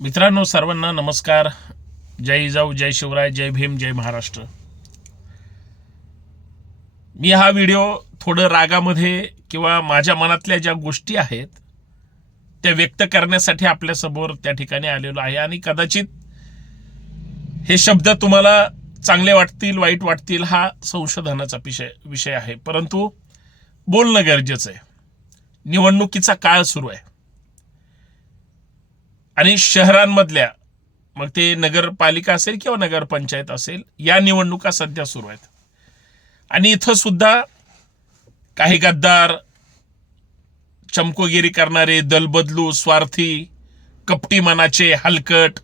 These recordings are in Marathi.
मित्रांनो सर्वांना नमस्कार. जय जाऊ जय शिवराय जय भीम जय महाराष्ट्र. मी हा व्हिडिओ थोडं रागामध्ये किंवा माझ्या मनातल्या ज्या गोष्टी आहेत त्या व्यक्त करण्यासाठी आपल्यासमोर त्या ठिकाणी आलेलो आहे आणि कदाचित हे शब्द तुम्हाला चांगले वाटतील वाईट वाटतील हा संशोधनाचा विषय विषय आहे. परंतु बोलणं गरजेचं आहे. निवडणुकीचा काळ सुरू आहे. आणि शहरांमधल्या मग ते नगरपालिका असेल किंवा नगरपंचायत असेल या निवडणुका सध्या सुरू आहेत. आणि इथं सुद्धा काही गद्दार चमकोगिरी करणारे दलबदलू स्वार्थी कपटी मनाचे हलकट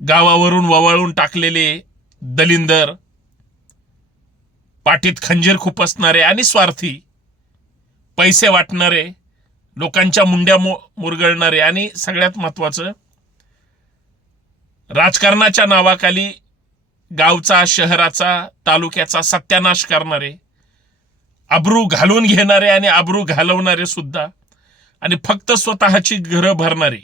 गावावरून ववाळून टाकलेले दलिंदर पाठीत खंजीर खुपसणारे आणि स्वार्थी पैसे वाटणारे लोकांच्या मुंड्या मु मुरगळणारे आणि सगळ्यात महत्वाचं राजकारणाच्या नावाखाली गावचा शहराचा तालुक्याचा सत्यानाश करणारे आब्रू घालून घेणारे आणि आब्रू घालवणारे सुद्धा आणि फक्त स्वतःची घरं भरणारी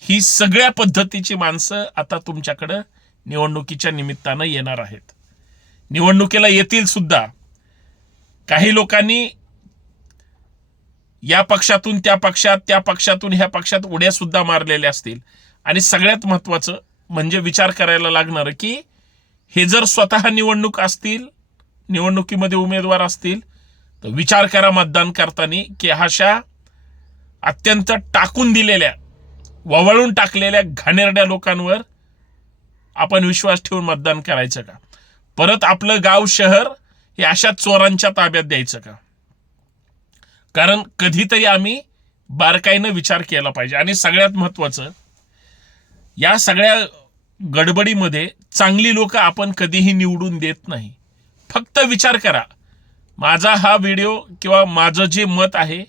ही सगळ्या पद्धतीची माणसं आता तुमच्याकडं निवडणुकीच्या निमित्तानं येणार आहेत. निवडणुकीला येतील सुद्धा काही लोकांनी या पक्षातून त्या पक्षात त्या पक्षातून ह्या पक्षात उड्या सुद्धा मारलेल्या असतील. आणि सगळ्यात महत्वाचं म्हणजे विचार करायला लागणार की हे जर स्वतः निवडणूक असतील निवडणुकीमध्ये उमेदवार असतील तर विचार करा मतदान करताना की अशा अत्यंत टाकून दिलेल्या ववळून टाकलेल्या घाणेरड्या लोकांवर आपण विश्वास ठेवून मतदान करायचं का? परत आपलं गाव शहर हे अशा चोरांच्या ताब्यात द्यायचं का? कारण कधीतरी आम्ही बारकाईनं विचार केला पाहिजे. आणि सगळ्यात महत्त्वाचं या सगळ्या गडबडीमध्ये चांगली लोक आपण कधीही निवडून देत नाही. फक्त विचार करा. माझा हा व्हिडिओ किंवा माझं जे मत आहे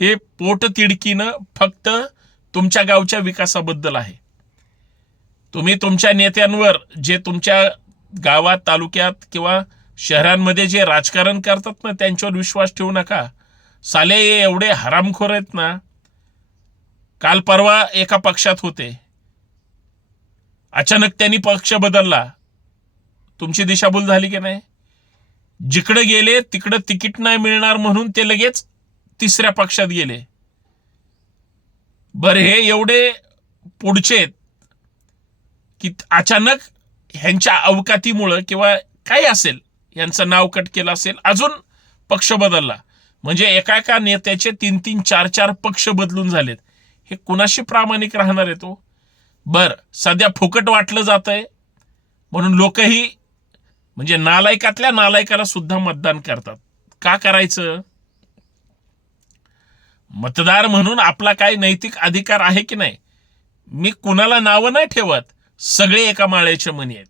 हे पोटतिडकीनं फक्त तुमच्या गावच्या विकासाबद्दल आहे. तुम्ही तुमच्या नेत्यांवर जे तुमच्या गावात तालुक्यात किंवा शहरांमध्ये जे राजकारण करतात ना त्यांच्यावर विश्वास ठेवू नका. साले एवढे हरामखोर आहेत ना काल परवा एका पक्षात होते. अचानक त्यांनी पक्ष बदलला. तुमची दिशाभूल झाली की नाही? जिकडे गेले तिकडं तिकीट नाही मिळणार म्हणून ते लगेच तिसऱ्या पक्षात गेले. बर हे एवढे पुढचे आहेत की अचानक ह्यांच्या अवकातीमुळं किंवा काही असेल यांचं नाव कट केलं असेल अजून पक्ष बदलला. म्हणजे एका एका नेत्याचे तीन तीन चार चार पक्ष बदलून झालेत. हे कुणाशी प्रामाणिक राहणार आहे तो? बर सध्या फुकट वाटलं जात आहे म्हणून लोकही म्हणजे नालायकातल्या नालायकाला सुद्धा मतदान करतात. का करायचं? मतदार म्हणून आपला काय नैतिक अधिकार आहे की नाही? मी कुणाला नावं नाही ठेवत. सगळे एका माळ्याचे मनी आहेत.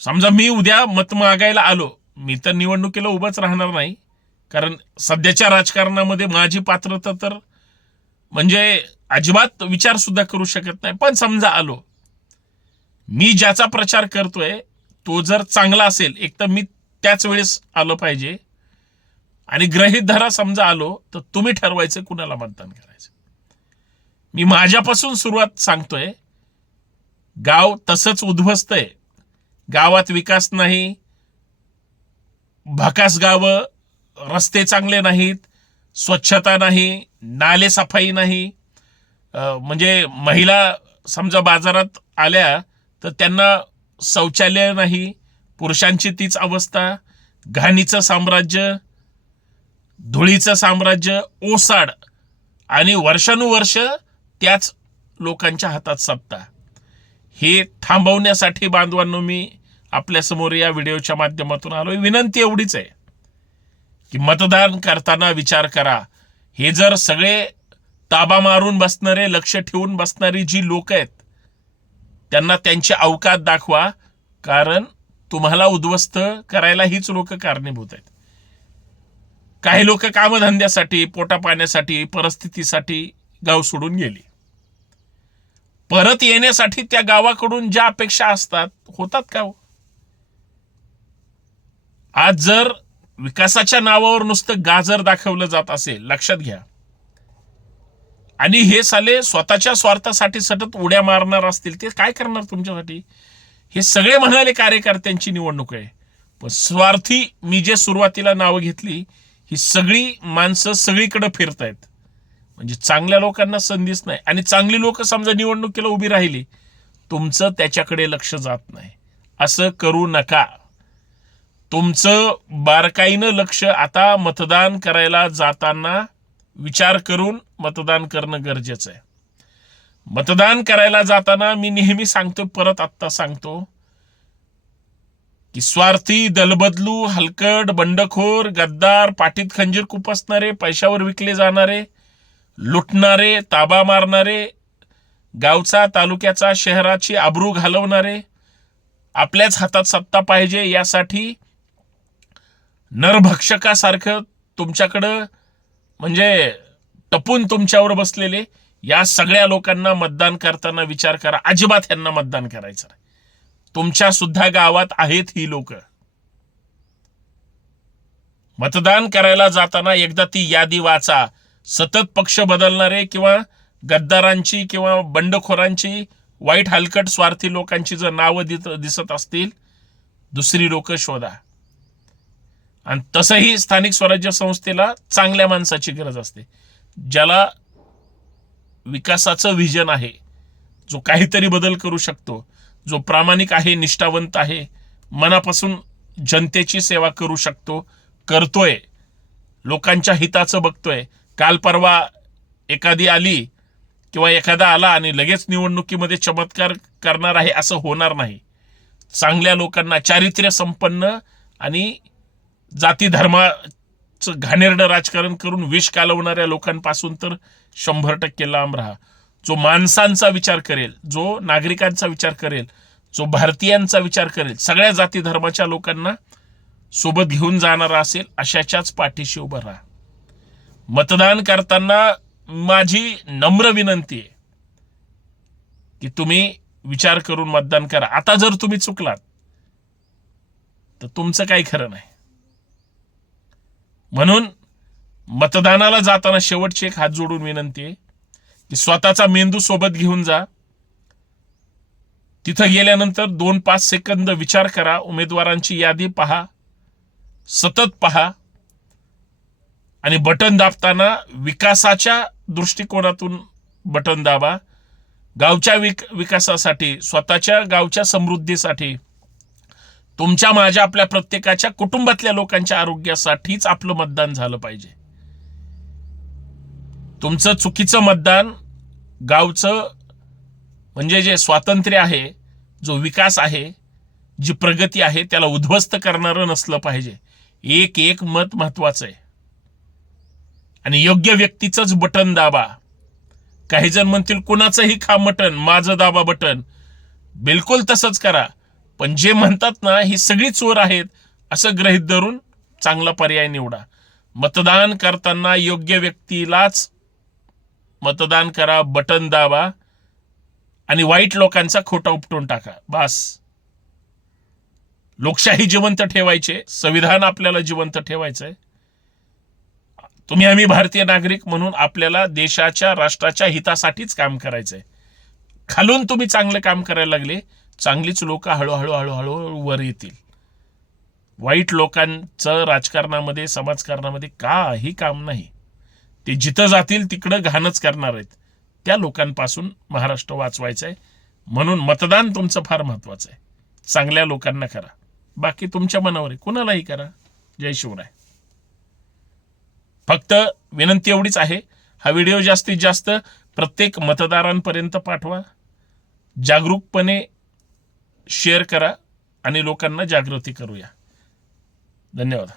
समजा मी उद्या मत मागायला आलो. मी तर निवडणुकीला उभंच राहणार नाही. कारण सध्याच्या राजकारणामध्ये माझी पात्रता तर म्हणजे अजिबात विचार सुद्धा करू शकत नाही. पण समजा आलो. मी ज्याचा प्रचार करतोय तो जर चांगला असेल एक तर मी त्याच वेळेस आलो पाहिजे. आणि ग्रहित धरा समजा आलो तर तुम्ही ठरवायचं कुणाला मतदान करायचं. मी माझ्यापासून सुरुवात सांगतोय गाव तसंच उद्ध्वस्त आहे. गावात विकास नाही भकास गावं रस्ते चांगले नाहीत स्वच्छता नाही नाले सफाई नाही. म्हणजे महिला समजा बाजारात आल्या तर त्यांना शौचालय नाही पुरुषांची तीच अवस्था घाणीचं साम्राज्य धुळीचं साम्राज्य ओसाड आणि वर्षानुवर्ष त्याच लोकांच्या हातात सत्ता. हे थांबवण्यासाठी बांधवांनो मी आपल्यासमोर या व्हिडिओच्या माध्यमातून आलोय. विनंती एवढीच आहे की मतदान करताना विचार करा. हे जर सगळे ताबा मारून बसणारे लक्ष ठेवून बसणारी जी लोक आहेत त्यांना त्यांची अवकात दाखवा. कारण तुम्हाला उद्ध्वस्त करायला हीच लोक कारणीभूत आहेत. काही लोक कामधंद्यासाठी पोटा पाण्यासाठी परिस्थितीसाठी गाव सोडून गेली. परत येण्यासाठी त्या गावाकडून ज्या अपेक्षा असतात होतात का हो? आज जर विकासाच्या नावावर नुसतं गाजर दाखवलं जात असेल लक्षात घ्या. आणि हे साले स्वतःच्या स्वार्थासाठी सतत उड्या मारणार असतील ते काय करणार तुमच्यासाठी? हे सगळे म्हणाले कार्यकर्त्यांची निवडणूक आहे. पण स्वार्थी मी जे सुरुवातीला नावं घेतली ही सगळी माणसं सगळीकडे फिरतायत. म्हणजे चांगल्या लोकांना संधीच नाही. आणि चांगली लोक समजा निवडणुकीला उभी राहिली तुमचं त्याच्याकडे लक्ष जात नाही. असं करू नका. तुमचं बारकाईनं लक्ष आता मतदान करायला जाताना विचार करून मतदान करणं गरजेचं आहे. मतदान करायला जाताना मी नेहमी सांगतो परत आत्ता सांगतो की स्वार्थी दलबदलू हलकट बंडखोर गद्दार पाठीत खंजीर कुपसणारे पैशावर विकले जाणारे लुटणारे ताबा मारणारे गावचा तालुक्याचा शहराची आबरू घालवणारे आपल्याच हातात सत्ता पाहिजे यासाठी नरभक्षकासारखं तुमच्याकडं म्हणजे टपून तुमच्यावर बसलेले या सगळ्या लोकांना मतदान करताना विचार करा. अजिबात यांना मतदान करायचं नाही. तुमच्या सुद्धा गावात आहेत ही लोक. मतदान करायला जाताना एकदा ती यादी वाचा. सतत पक्ष बदलणारे किंवा गद्दारांची किंवा बंडखोरांची वाईट हलकट स्वार्थी लोकांची जर नावं दिसत असतील दुसरी लोक शोधा. आणि तसंही स्थानिक स्वराज्य संस्थेला चांगल्या माणसाची गरज असते. ज्याला विकासाचं विजन आहे जो काहीतरी बदल करू शकतो जो प्रामाणिक आहे निष्ठावंत आहे मनापासून जनतेची सेवा करू शकतो करतोय लोकांच्या हिताचं बघतोय. काल परवा एखादी आली किंवा एखादा आला आणि लगेच निवडणुकीमध्ये चमत्कार करणार आहे असं होणार नाही. चांगल्या लोकांना चारित्र्य संपन्न आणि जाती धर्माचं घाणेरडं राजकारण करून विष कालवणाऱ्या लोकांपासून तर शंभर टक्के लांब राहा. जो माणसांचा विचार करेल जो नागरिकांचा विचार करेल जो भारतीयांचा विचार करेल सगळ्या जाती धर्माच्या लोकांना सोबत घेऊन जाणारा असेल अशाच्याच पाठीशी उभं राहा. मतदान करताना माझी नम्र विनंती आहे की तुम्ही विचार करून मतदान करा. आता जर तुम्ही चुकलात तर तुमचं काही खरं नाही. म्हणून मतदानाला जाताना शेवटची एक हात जोडून विनंती आहे की स्वतःचा मेंदू सोबत घेऊन जा. तिथं गेल्यानंतर दोन पाच सेकंद विचार करा उमेदवारांची यादी पहा सतत पहा आणि बटन दाबताना विकासाच्या दृष्टिकोनातून बटन दाबा. गावच्या विक विकासासाठी स्वतःच्या गावच्या समृद्धीसाठी तुमच्या माझ्या आपल्या प्रत्येकाच्या कुटुंबातल्या लोकांच्या आरोग्यासाठीच आपलं मतदान झालं पाहिजे. तुमचं चुकीचं मतदान गावचं म्हणजे जे स्वातंत्र्य आहे जो विकास आहे जी प्रगती आहे त्याला उद्ध्वस्त करणारं नसलं पाहिजे. एक एक मत महत्वाचं आहे. आणि योग्य व्यक्तीचंच बटन दाबा. काही जण म्हणतील कुणाचंही खा बटन माझं दाबा बटन. बिलकुल तसंच करा. पण जे म्हणतात ना ही सगळी चोर आहेत असं ग्रहित धरून चांगला पर्याय निवडा. मतदान करताना योग्य व्यक्तीलाच मतदान करा बटन दाबा आणि वाईट लोकांचा खोटा उपटून टाका. बस. लोकशाही जिवंत ठेवायचे संविधान आपल्याला जिवंत ठेवायचंय. तुम्ही आम्ही भारतीय नागरिक म्हणून आपल्याला देशाच्या राष्ट्राच्या हितासाठीच काम करायचंय. खालून तुम्ही चांगलं काम करायला लागले चांगलीच लोक हळूहळू हळूहळू वर येतील. वाईट लोकांचं राजकारणामध्ये समाजकारणामध्ये काही काम नाही. ते जिथं जातील तिकडं घाणच करणार आहेत. त्या लोकांपासून महाराष्ट्र वाचवायचं आहे. म्हणून मतदान तुमचं फार महत्वाचं आहे. चांगल्या लोकांना करा. बाकी तुमच्या मनावर आहे. कुणालाही करा. जय शिवराय. फक्त विनंती एवढीच आहे. हा व्हिडिओ जास्तीत जास्त प्रत्येक मतदारांपर्यंत पाठवा. जागरूकपणे शेअर करा आणि लोकांना जागृती करूया. धन्यवाद.